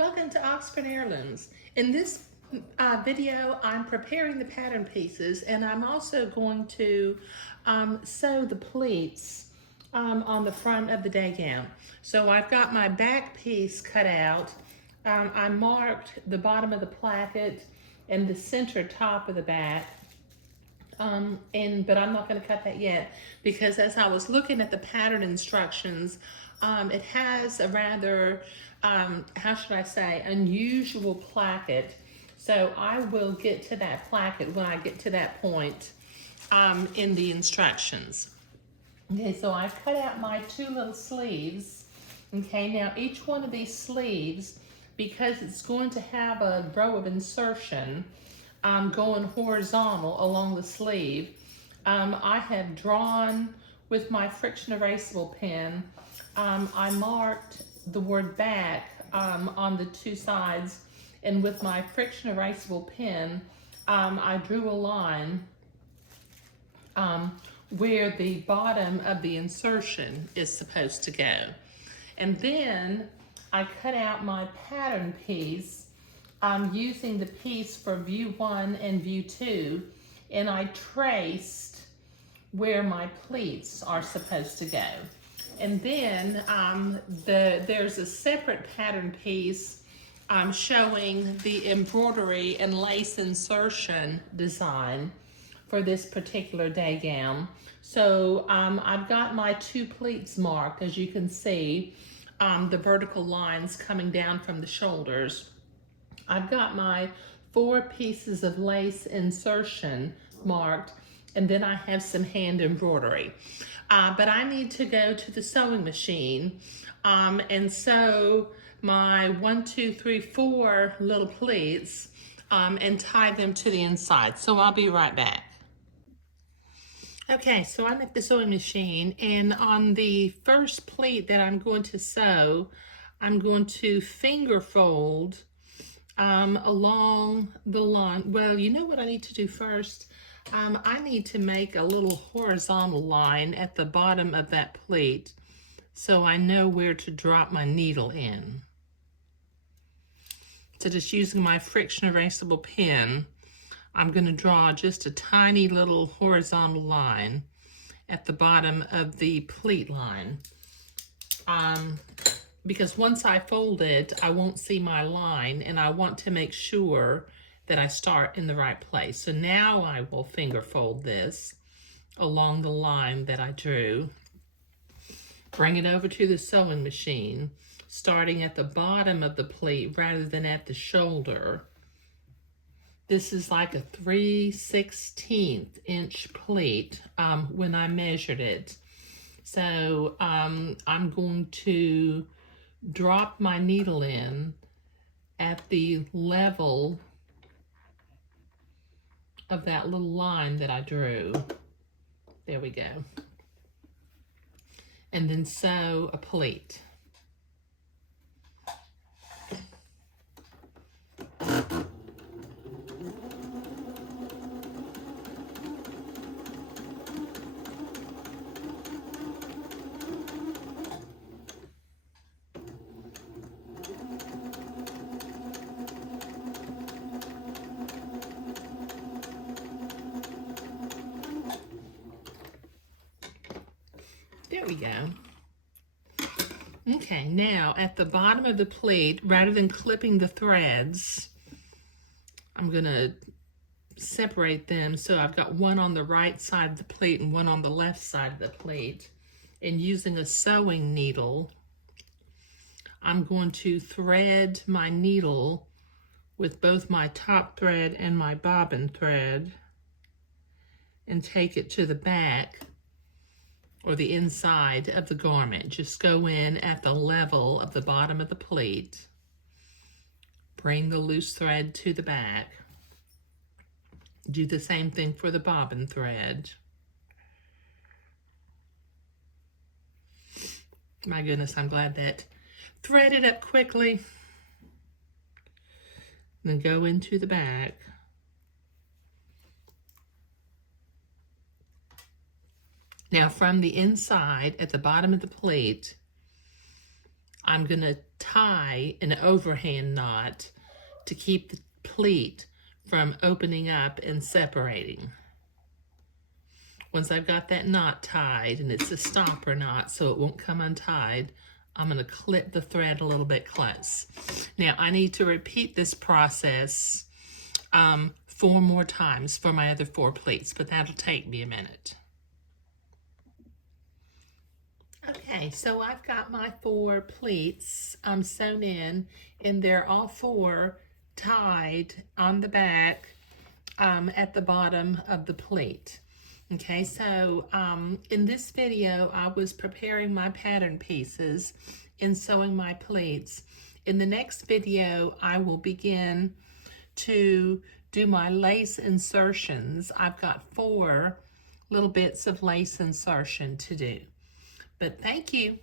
Welcome to Oxford Heirlooms. In this video, I'm preparing the pattern pieces, and I'm also going to sew the pleats on the front of the day gown. So I've got my back piece cut out. I marked the bottom of the placket and the center top of the back. But I'm not going to cut that yet because as I was looking at the pattern instructions, it has a rather, how should I say, unusual placket. So I will get to that placket when I get to that point in the instructions. Okay, so I've cut out my two little sleeves. Okay, now each one of these sleeves, because it's going to have a row of insertion, going horizontal along the sleeve. I have drawn with my friction erasable pen. I marked the word back on the two sides, and with my friction erasable pen, I drew a line where the bottom of the insertion is supposed to go. And then I cut out my pattern piece using the piece for view 1 and view 2, and I traced where my pleats are supposed to go. And then there's a separate pattern piece showing the embroidery and lace insertion design for this particular day gown. So I've got my two pleats marked, as you can see, the vertical lines coming down from the shoulders. I've got my 4 pieces of lace insertion marked, and then I have some hand embroidery. But I need to go to the sewing machine and sew my 1, 2, 3, 4 little pleats and tie them to the inside. So I'll be right back. Okay, so I'm at the sewing machine, and on the first pleat that I'm going to sew, I'm going to finger fold along the line. Well, you know what I need to do first? I need to make a little horizontal line at the bottom of that pleat so I know where to drop my needle in. So just using my friction erasable pen, I'm going to draw just a tiny little horizontal line at the bottom of the pleat line. Because once I fold it, I won't see my line, and I want to make sure that I start in the right place. So now I will finger fold this along the line that I drew, bring it over to the sewing machine, starting at the bottom of the pleat rather than at the shoulder. This is like a 3/16 inch pleat when I measured it. So I'm going to drop my needle in at the level of that little line that I drew. There we go. And then sew a pleat. There we go. Okay, now at the bottom of the pleat, rather than clipping the threads, I'm gonna separate them so I've got one on the right side of the pleat and one on the left side of the pleat. And using a sewing needle, I'm going to thread my needle with both my top thread and my bobbin thread and take it to the back or the inside of the garment. Just go in at the level of the bottom of the pleat. Bring the loose thread to the back. Do the same thing for the bobbin thread. My goodness, I'm glad that threaded up quickly. Then go into the back. Now from the inside at the bottom of the pleat, I'm going to tie an overhand knot to keep the pleat from opening up and separating. Once I've got that knot tied, and it's a stopper knot so it won't come untied, I'm going to clip the thread a little bit close. Now I need to repeat this process 4 more times for my other 4 pleats, but that'll take me a minute. Okay, so I've got my 4 pleats sewn in, and they're all 4 tied on the back at the bottom of the pleat. Okay, so in this video, I was preparing my pattern pieces and sewing my pleats. In the next video, I will begin to do my lace insertions. I've got 4 little bits of lace insertion to do. But thank you.